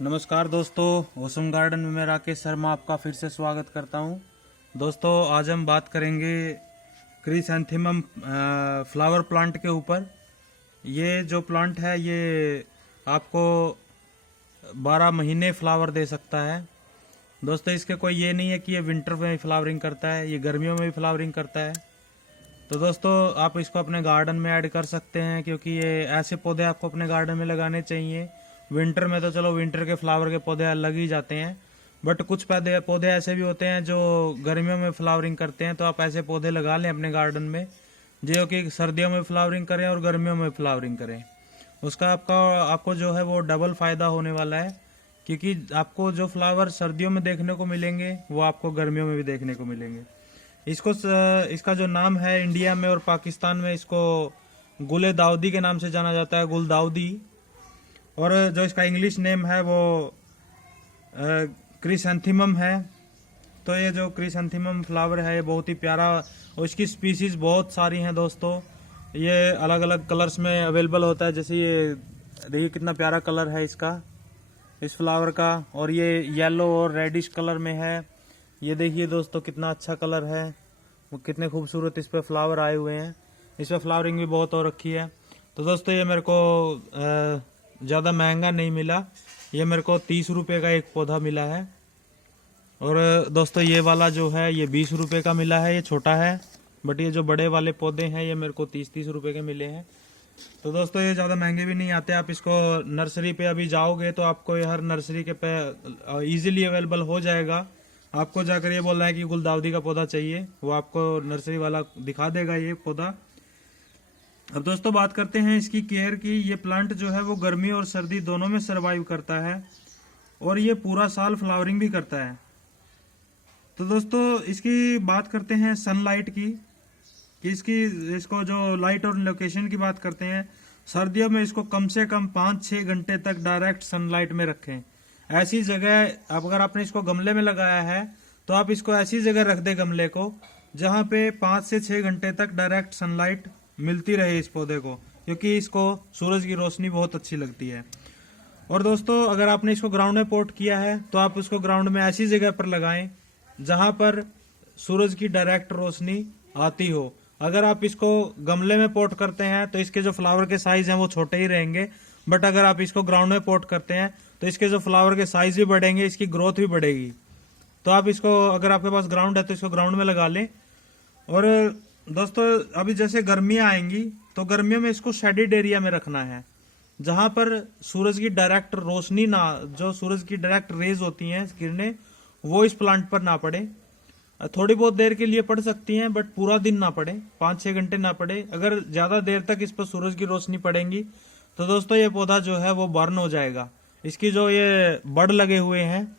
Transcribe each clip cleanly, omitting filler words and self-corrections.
नमस्कार दोस्तों, awesome garden में मैं राकेश शर्मा आपका फिर से स्वागत करता हूं। दोस्तों, आज हम बात करेंगे क्रिसैंथेमम फ्लावर प्लांट के ऊपर। ये जो प्लांट है ये आपको 12 महीने फ्लावर दे सकता है। दोस्तों, इसके कोई ये नहीं है कि ये विंटर में भी फ्लावरिंग करता है, ये गर्मियों में भी फ्लावरिंग करता है। तो दोस्तों, आप इसको अपने गार्डन में ऐड कर सकते हैं, क्योंकि ये ऐसे पौधे आपको अपने गार्डन में लगाने चाहिए। विंटर में तो चलो विंटर के फ्लावर के पौधे लग ही जाते हैं, बट कुछ पौधे ऐसे भी होते हैं जो गर्मियों में फ्लावरिंग करते हैं। तो आप ऐसे पौधे लगा लें अपने गार्डन में जो कि सर्दियों में फ्लावरिंग करें और गर्मियों में फ्लावरिंग करें। उसका आपको जो है वो डबल फायदा होने वाला है, क्योंकि आपको जो फ्लावर सर्दियों में देखने को मिलेंगे वो आपको गर्मियों में भी देखने को मिलेंगे। इसका जो नाम है इंडिया में और पाकिस्तान में, इसको गुले दाऊदी के नाम से जाना जाता है, गुल दाऊदी। और जो इसका इंग्लिश नेम है वो क्रिसैंथेमम है। तो ये जो क्रिसैंथेमम फ्लावर है ये बहुत ही प्यारा, और इसकी स्पीसीज बहुत सारी हैं दोस्तों। ये अलग अलग कलर्स में अवेलेबल होता है। जैसे ये देखिए कितना प्यारा कलर है इसका, इस फ्लावर का, और ये येलो और रेडिश कलर में है। ये देखिए दोस्तों कितना अच्छा कलर है, वो कितने खूबसूरत इस पे फ्लावर आए हुए हैं। इस पे फ्लावरिंग भी बहुत हो रखी है। तो दोस्तों, ये मेरे को ज़्यादा महंगा नहीं मिला, ये मेरे को 30 रुपये का एक पौधा मिला है। और दोस्तों, ये वाला जो है ये 20 रुपये का मिला है, ये छोटा है। बट ये जो बड़े वाले पौधे हैं ये मेरे को 30-30 रुपये के मिले हैं। तो दोस्तों, ये ज़्यादा महंगे भी नहीं आते। आप इसको नर्सरी पे अभी जाओगे तो आपको ये हर नर्सरी के पे इजीली अवेलेबल हो जाएगा। आपको जाकर ये बोलना है कि गुलदाउदी का पौधा चाहिए, वो आपको नर्सरी वाला दिखा देगा ये पौधा। अब दोस्तों, बात करते हैं इसकी केयर की। ये प्लांट जो है वो गर्मी और सर्दी दोनों में सरवाइव करता है, और ये पूरा साल फ्लावरिंग भी करता है। तो दोस्तों, इसकी बात करते हैं सनलाइट की, कि इसको जो लाइट और लोकेशन की बात करते हैं। सर्दियों में इसको कम से कम 5-6 घंटे तक डायरेक्ट सनलाइट में रखें। ऐसी जगह, अगर आपने इसको गमले में लगाया है तो आप इसको ऐसी जगह रख दे गमले को जहां पे 5 से 6 घंटे तक डायरेक्ट सनलाइट मिलती रहे इस पौधे को, क्योंकि इसको सूरज की रोशनी बहुत अच्छी लगती है। और दोस्तों, अगर आपने इसको ग्राउंड में पोट किया है तो आप उसको ग्राउंड में ऐसी जगह पर लगाएं जहां पर सूरज की डायरेक्ट रोशनी आती हो। अगर आप इसको गमले में पोट करते हैं तो इसके जो फ्लावर के साइज हैं वो छोटे ही रहेंगे, बट अगर आप इसको ग्राउंड में पोट करते हैं तो इसके जो फ्लावर के साइज भी बढ़ेंगे, इसकी ग्रोथ भी बढ़ेगी। तो आप इसको, अगर आपके पास ग्राउंड है तो इसको ग्राउंड में लगा लें। और दोस्तों, अभी जैसे गर्मियां आएंगी तो गर्मियों में इसको शेडेड एरिया में रखना है, जहां पर सूरज की डायरेक्ट रोशनी ना, जो सूरज की डायरेक्ट रेज होती हैं किरणें, वो इस प्लांट पर ना पड़े। थोड़ी बहुत देर के लिए पड़ सकती हैं, बट पूरा दिन ना पड़े, 5-6 घंटे ना पड़े। अगर ज्यादा देर तक इस पर सूरज की रोशनी पड़ेगी तो दोस्तों ये पौधा जो है वो बर्न हो जाएगा। इसकी जो ये बड़ लगे हुए हैं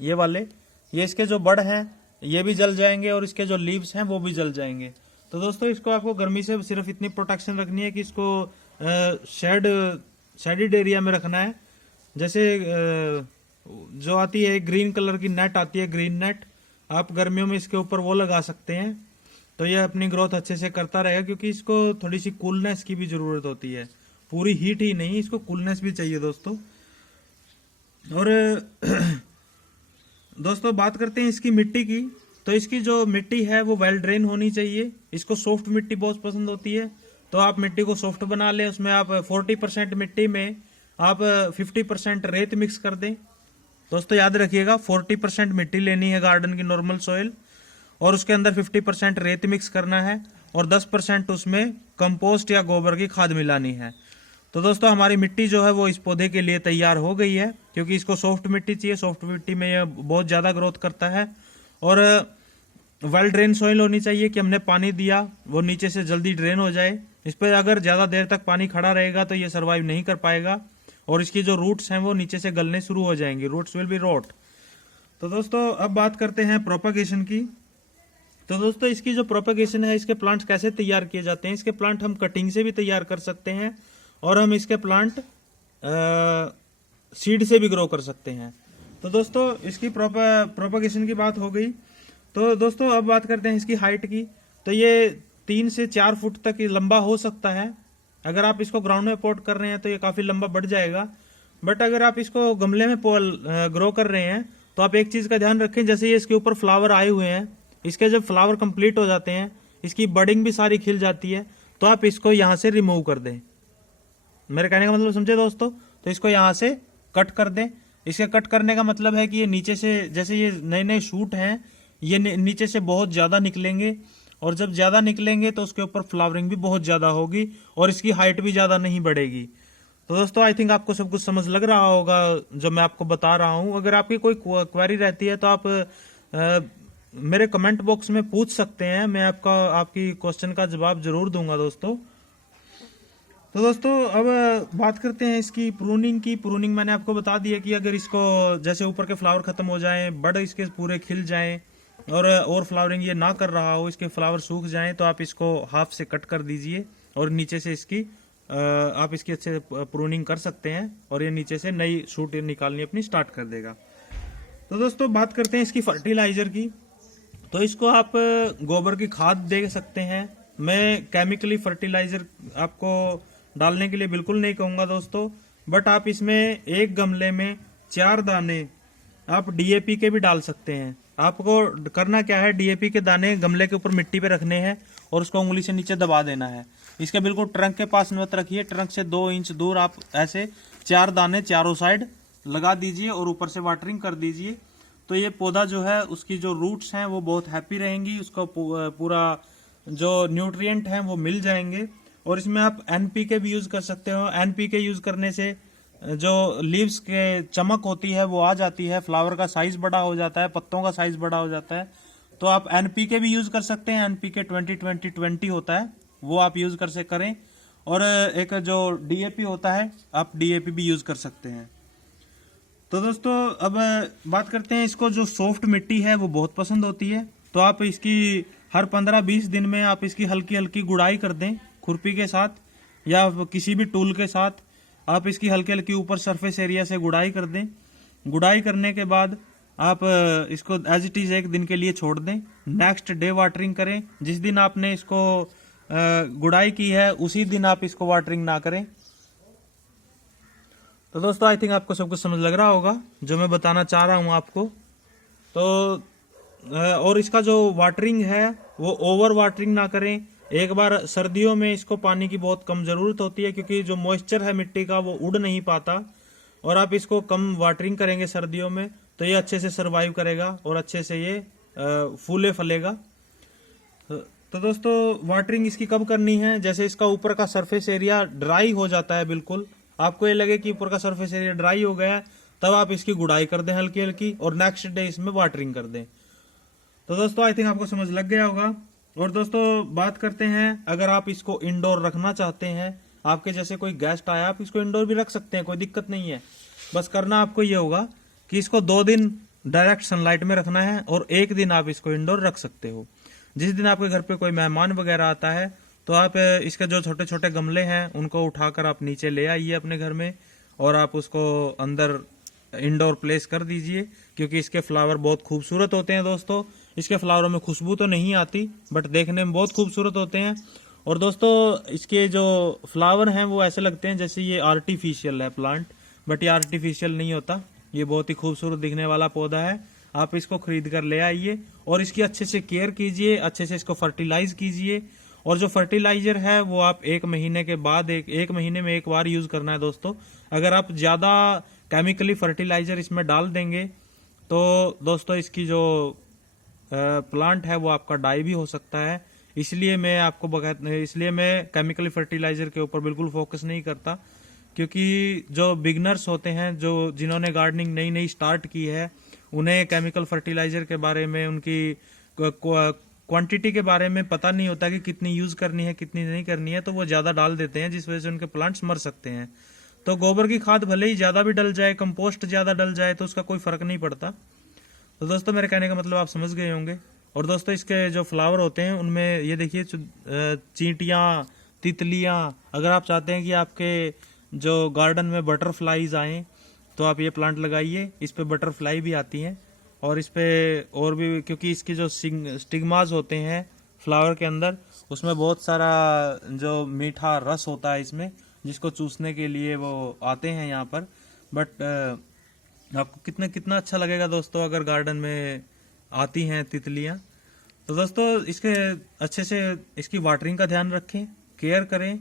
ये वाले, ये इसके जो बड़ हैं ये भी जल जाएंगे, और इसके जो लीव्स हैं वो भी जल जाएंगे। तो दोस्तों, इसको आपको गर्मी से सिर्फ इतनी प्रोटेक्शन रखनी है कि इसको शेडेड एरिया में रखना है। जैसे जो आती है ग्रीन कलर की नेट आती है, ग्रीन नेट, आप गर्मियों में इसके ऊपर वो लगा सकते हैं। तो ये अपनी ग्रोथ अच्छे से करता रहेगा, क्योंकि इसको थोड़ी सी कूलनेस की भी जरूरत होती है, पूरी हीट ही नहीं, इसको कूलनेस भी चाहिए दोस्तों। और दोस्तों, बात करते हैं इसकी मिट्टी की। तो इसकी जो मिट्टी है वो वेल ड्रेन होनी चाहिए। इसको सॉफ्ट मिट्टी बहुत पसंद होती है, तो आप मिट्टी को सॉफ्ट बना लें। उसमें आप 40% मिट्टी में आप 50% रेत मिक्स कर दें। दोस्तों, याद रखिएगा 40% मिट्टी लेनी है गार्डन की नॉर्मल सॉइल, और उसके अंदर 50% रेत मिक्स करना है, और 10% उसमें कंपोस्ट या गोबर की खाद मिलानी है। तो दोस्तों, हमारी मिट्टी जो है वो इस पौधे के लिए तैयार हो गई है, क्योंकि इसको सॉफ्ट मिट्टी चाहिए। सॉफ्ट मिट्टी में ये बहुत ज्यादा ग्रोथ करता है। और वेल ड्रेन सॉइल होनी चाहिए, कि हमने पानी दिया वो नीचे से जल्दी ड्रेन हो जाए। इस पर अगर ज्यादा देर तक पानी खड़ा रहेगा तो ये सर्वाइव नहीं कर पाएगा, और इसकी जो रूट्स हैं वो नीचे से गलने शुरू हो जाएंगी, रूट्स विल बी रोट। तो दोस्तों, अब बात करते हैं प्रोपगेशन की। तो दोस्तों, इसकी जो प्रोपगेशन है, इसके प्लांट्स कैसे तैयार किए जाते हैं। इसके प्लांट हम कटिंग से भी तैयार कर सकते हैं, और हम इसके प्लांट सीड से भी ग्रो कर सकते हैं। तो दोस्तों, इसकी प्रोपगेशन की बात हो गई। तो दोस्तों, अब बात करते हैं इसकी हाइट की। तो ये 3 से 4 फुट तक लंबा हो सकता है। अगर आप इसको ग्राउंड में पोट कर रहे हैं तो ये काफी लंबा बढ़ जाएगा, बट अगर आप इसको गमले में ग्रो कर रहे हैं तो आप एक चीज का ध्यान रखें, जैसे ये इसके ऊपर फ्लावर आए हुए हैं, इसके जब फ्लावर कंप्लीट हो जाते हैं, इसकी बडिंग भी सारी खिल जाती है, तो आप इसको यहां से रिमूव कर दें। मेरे कहने का मतलब समझे दोस्तों? तो इसको यहां से कट कर दें। इसके कट करने का मतलब है कि ये नीचे से, जैसे ये नए नए शूट हैं, ये नीचे से बहुत ज्यादा निकलेंगे, और जब ज्यादा निकलेंगे तो उसके ऊपर फ्लावरिंग भी बहुत ज्यादा होगी और इसकी हाइट भी ज्यादा नहीं बढ़ेगी। तो दोस्तों आई थिंक आपको सब कुछ समझ लग रहा होगा जो मैं आपको बता रहा हूं। अगर आपकी कोई क्वेरी रहती है तो आप मेरे कमेंट बॉक्स में पूछ सकते हैं, मैं आपकी क्वेश्चन का जवाब जरूर दूंगा दोस्तों। तो दोस्तों अब बात करते हैं इसकी प्रूनिंग की। प्रूनिंग मैंने आपको बता दिया कि अगर इसको जैसे ऊपर के फ्लावर खत्म हो जाएं, बड़ इसके पूरे खिल जाएं और फ्लावरिंग ये ना कर रहा हो, इसके फ्लावर सूख जाएं, तो आप इसको हाफ से कट कर दीजिए और नीचे से इसकी आप इसकी अच्छे से प्रूनिंग कर सकते हैं और ये नीचे से नई शूट निकालनी अपनी स्टार्ट कर देगा। तो दोस्तों बात करते हैं इसकी फर्टिलाइजर की। तो इसको आप गोबर की खाद दे सकते हैं। मैं केमिकली फर्टिलाइजर आपको डालने के लिए बिल्कुल नहीं कहूंगा दोस्तों, बट आप इसमें एक गमले में 4 दाने आप डीएपी के भी डाल सकते हैं। आपको करना क्या है, डीएपी के दाने गमले के ऊपर मिट्टी पे रखने हैं और उसको उंगली से नीचे दबा देना है। इसके बिल्कुल ट्रंक के पास मत रखिए, ट्रंक से 2 इंच दूर आप ऐसे 4 दाने चारों साइड लगा दीजिए और ऊपर से वाटरिंग कर दीजिए। तो ये पौधा जो है उसकी जो रूट्स हैं वो बहुत हैप्पी रहेंगी, उसको पूरा जो न्यूट्रिएंट हैं वो मिल जाएंगे। और इसमें आप एनपीके भी यूज कर सकते हो। एनपीके यूज करने से जो लीव्स के चमक होती है वो आ जाती है, फ्लावर का साइज बड़ा हो जाता है, पत्तों का साइज बड़ा हो जाता है। तो आप एनपीके भी यूज कर सकते हैं। एनपीके 20-20-20 होता है, वो आप यूज कर से करें। और एक जो डीएपी होता है, आप डीएपी भी यूज कर सकते हैं। तो दोस्तों अब बात करते हैं, इसको जो सॉफ्ट मिट्टी है वो बहुत पसंद होती है। तो आप इसकी हर 15-20 दिन में आप इसकी हल्की हल्की गुड़ाई कर दें खुरपी के साथ या किसी भी टूल के साथ। आप इसकी हल्की हल्की ऊपर सरफेस एरिया से गुड़ाई कर दें। गुड़ाई करने के बाद आप इसको एज इट इज 1 दिन के लिए छोड़ दें। नेक्स्ट डे वाटरिंग करें। जिस दिन आपने इसको गुड़ाई की है उसी दिन आप इसको वाटरिंग ना करें। तो दोस्तों आई थिंक आपको सब कुछ समझ लग रहा होगा जो मैं बताना चाह रहा हूं आपको। तो और इसका जो वाटरिंग है वो ओवर वाटरिंग ना करें। एक बार सर्दियों में इसको पानी की बहुत कम जरूरत होती है क्योंकि जो मॉइस्चर है मिट्टी का वो उड़ नहीं पाता, और आप इसको कम वाटरिंग करेंगे सर्दियों में तो ये अच्छे से सरवाइव करेगा और अच्छे से ये फूले फलेगा। तो दोस्तों वाटरिंग इसकी कब करनी है, जैसे इसका ऊपर का सरफेस एरिया ड्राई हो जाता है, बिल्कुल आपको ये लगे कि ऊपर का सरफेस एरिया ड्राई हो गया है, तब आप इसकी गुड़ाई कर दें हल्की हल्की और नेक्स्ट डे इसमें वाटरिंग कर दें। तो दोस्तों आई थिंक आपको समझ लग गया होगा। और दोस्तों बात करते हैं, अगर आप इसको इंडोर रखना चाहते हैं, आपके जैसे कोई गेस्ट आया, आप इसको इंडोर भी रख सकते हैं, कोई दिक्कत नहीं है। बस करना आपको ये होगा कि इसको 2 दिन डायरेक्ट सनलाइट में रखना है और 1 दिन आप इसको इंडोर रख सकते हो। जिस दिन आपके घर पे कोई मेहमान वगैरह आता है तो आप इसके जो छोटे छोटे गमले हैं उनको उठाकर आप नीचे ले आइए अपने घर में और आप उसको अंदर इंडोर प्लेस कर दीजिए, क्योंकि इसके फ्लावर बहुत खूबसूरत होते हैं दोस्तों। इसके फ्लावरों में खुशबू तो नहीं आती बट देखने में बहुत खूबसूरत होते हैं। और दोस्तों इसके जो फ्लावर हैं वो ऐसे लगते हैं जैसे ये आर्टिफिशियल है प्लांट, बट ये आर्टिफिशियल नहीं होता, ये बहुत ही खूबसूरत दिखने वाला पौधा है। आप इसको खरीद कर ले आइए और इसकी अच्छे से केयर कीजिए, अच्छे से इसको फर्टिलाइज कीजिए। और जो फर्टिलाइजर है वो आप 1 महीने के बाद एक महीने में 1 बार यूज करना है दोस्तों। अगर आप ज्यादा केमिकली फर्टिलाइजर इसमें डाल देंगे तो दोस्तों इसकी जो प्लांट है वो आपका डाई भी हो सकता है। इसलिए मैं केमिकली फर्टिलाइजर के ऊपर बिल्कुल फोकस नहीं करता, क्योंकि जो बिगनर्स होते हैं, जो जिन्होंने गार्डनिंग नई नई स्टार्ट की है, उन्हें केमिकल फर्टिलाइजर के बारे में, उनकी क्वांटिटी के बारे में पता नहीं होता कि कितनी यूज करनी है कितनी नहीं करनी है, तो वो ज्यादा डाल देते हैं जिस वजह से उनके प्लांट्स मर सकते हैं। तो गोबर की खाद भले ही ज्यादा भी डल जाए, कंपोस्ट ज्यादा डल जाए, तो उसका कोई फर्क नहीं पड़ता। तो दोस्तों मेरे कहने का मतलब आप समझ गए होंगे। और दोस्तों इसके जो फ्लावर होते हैं उनमें ये देखिए चींटियां, तितलियां, अगर आप चाहते हैं कि आपके जो गार्डन में बटरफ्लाईज आए तो आप ये प्लांट लगाइए, इस पे बटरफ्लाई भी आती हैं। और इस पे और भी, क्योंकि इसके जो स्टिग्मास होते हैं फ्लावर के अंदर, उसमें बहुत सारा जो मीठा रस होता है इसमें, जिसको चूसने के लिए वो आते हैं यहाँ पर। बट आपको कितना अच्छा लगेगा दोस्तों अगर गार्डन में आती हैं तितलियां। तो दोस्तों इसके अच्छे से इसकी वाटरिंग का ध्यान रखें, केयर करें।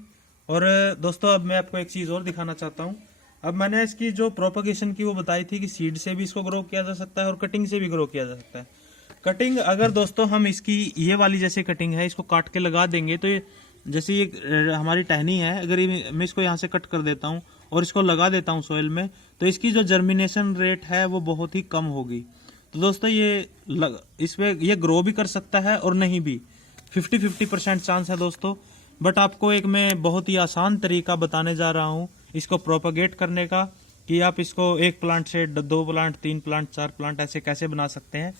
और दोस्तों अब मैं आपको एक चीज़ और दिखाना चाहता हूँ। अब मैंने इसकी जो प्रोपगेशन की वो बताई थी कि सीड से भी इसको ग्रो किया जा सकता है और कटिंग से भी ग्रो किया जा सकता है। कटिंग अगर दोस्तों हम इसकी ये वाली जैसे कटिंग है इसको काट के लगा देंगे तो ये जैसे ये हमारी टहनी है, अगर मैं इसको यहाँ से कट कर देता हूँ और इसको लगा देता हूँ सॉइल में, तो इसकी जो जर्मिनेशन रेट है वो बहुत ही कम होगी। तो दोस्तों इसमें ये ग्रो भी कर सकता है और नहीं भी, 50-50% चांस है दोस्तों। बट आपको एक मैं बहुत ही आसान तरीका बताने जा रहा हूँ इसको प्रोपगेट करने का, कि आप इसको एक प्लांट से 2 प्लांट, 3 प्लांट, 4 प्लांट ऐसे कैसे बना सकते हैं।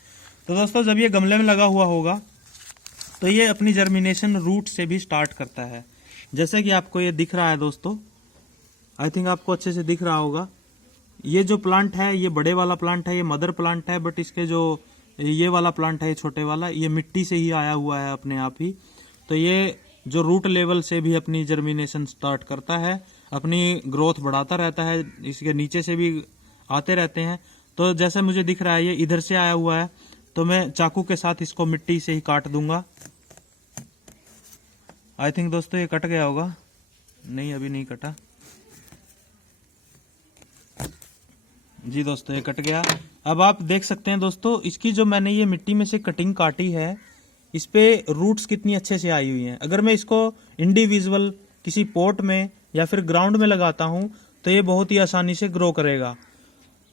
तो दोस्तों जब ये गमले में लगा हुआ होगा तो ये अपनी जर्मिनेशन रूट से भी स्टार्ट करता है, जैसे कि आपको ये दिख रहा है दोस्तों। आई थिंक आपको अच्छे से दिख रहा होगा। ये जो प्लांट है ये बड़े वाला प्लांट है, ये मदर प्लांट है। बट इसके जो ये वाला प्लांट है, ये छोटे वाला, ये मिट्टी से ही आया हुआ है अपने आप ही। तो ये जो रूट लेवल से भी अपनी जर्मिनेशन स्टार्ट करता है, अपनी ग्रोथ बढ़ाता रहता है, इसके नीचे से भी आते रहते हैं। तो जैसे मुझे दिख रहा है ये इधर से आया हुआ है, तो मैं चाकू के साथ इसको मिट्टी से ही काट दूंगा। आई थिंक दोस्तों ये कट गया होगा, नहीं अभी नहीं कटा जी दोस्तों, ये कट गया। अब आप देख सकते हैं दोस्तों इसकी जो मैंने ये मिट्टी में से कटिंग काटी है, इस पे रूट्स कितनी अच्छे से आई हुई हैं। अगर मैं इसको इंडिविजुअल किसी पॉट में या फिर ग्राउंड में लगाता हूं तो ये बहुत ही आसानी से ग्रो करेगा।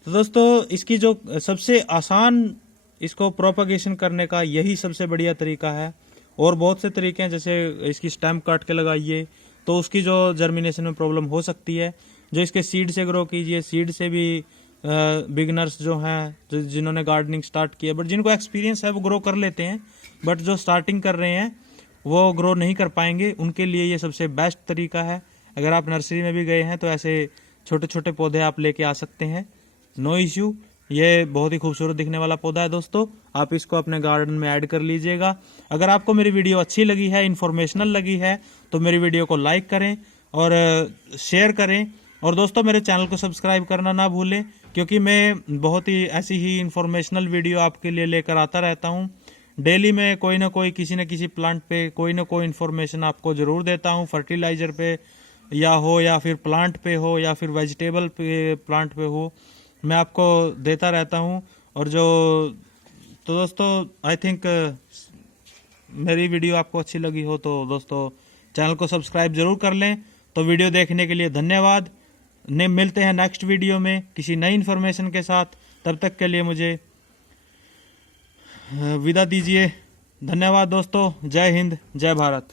तो दोस्तों इसकी जो सबसे आसान इसको प्रोपगेशन करने का यही सबसे बढ़िया तरीका है। और बहुत से तरीके हैं, जैसे इसकी स्टेम काट के लगाइए तो उसकी जो जर्मिनेशन में प्रॉब्लम हो सकती है। जो इसके सीड से ग्रो कीजिए, सीड से भी बिगनर्स जो हैं, जिन्होंने गार्डनिंग स्टार्ट किया, बट जिनको एक्सपीरियंस है वो ग्रो कर लेते हैं, बट जो स्टार्टिंग कर रहे हैं वो ग्रो नहीं कर पाएंगे, उनके लिए ये सबसे बेस्ट तरीका है। अगर आप नर्सरी में भी गए हैं तो ऐसे छोटे छोटे पौधे आप लेके आ सकते हैं, नो इश्यू। ये बहुत ही खूबसूरत दिखने वाला पौधा है दोस्तों, आप इसको अपने गार्डन में ऐड कर लीजिएगा। अगर आपको मेरी वीडियो अच्छी लगी है, इन्फॉर्मेशनल लगी है, तो मेरी वीडियो को लाइक करें और शेयर करें। और दोस्तों मेरे चैनल को सब्सक्राइब करना ना भूलें, क्योंकि मैं बहुत ही ऐसी ही इन्फॉर्मेशनल वीडियो आपके लिए लेकर आता रहता हूँ। डेली में कोई ना कोई किसी न किसी प्लांट पे कोई ना कोई इन्फॉर्मेशन आपको ज़रूर देता हूँ। फर्टिलाइज़र पे या फिर प्लांट पे हो या फिर वेजिटेबल पे प्लांट पे हो, मैं आपको देता रहता हूँ। और तो दोस्तों आई थिंक मेरी वीडियो आपको अच्छी लगी हो तो दोस्तों चैनल को सब्सक्राइब जरूर कर लें। तो वीडियो देखने के लिए धन्यवाद। मिलते हैं नेक्स्ट वीडियो में किसी नई इन्फॉर्मेशन के साथ। तब तक के लिए मुझे विदा दीजिए। धन्यवाद दोस्तों। जय हिंद, जय भारत।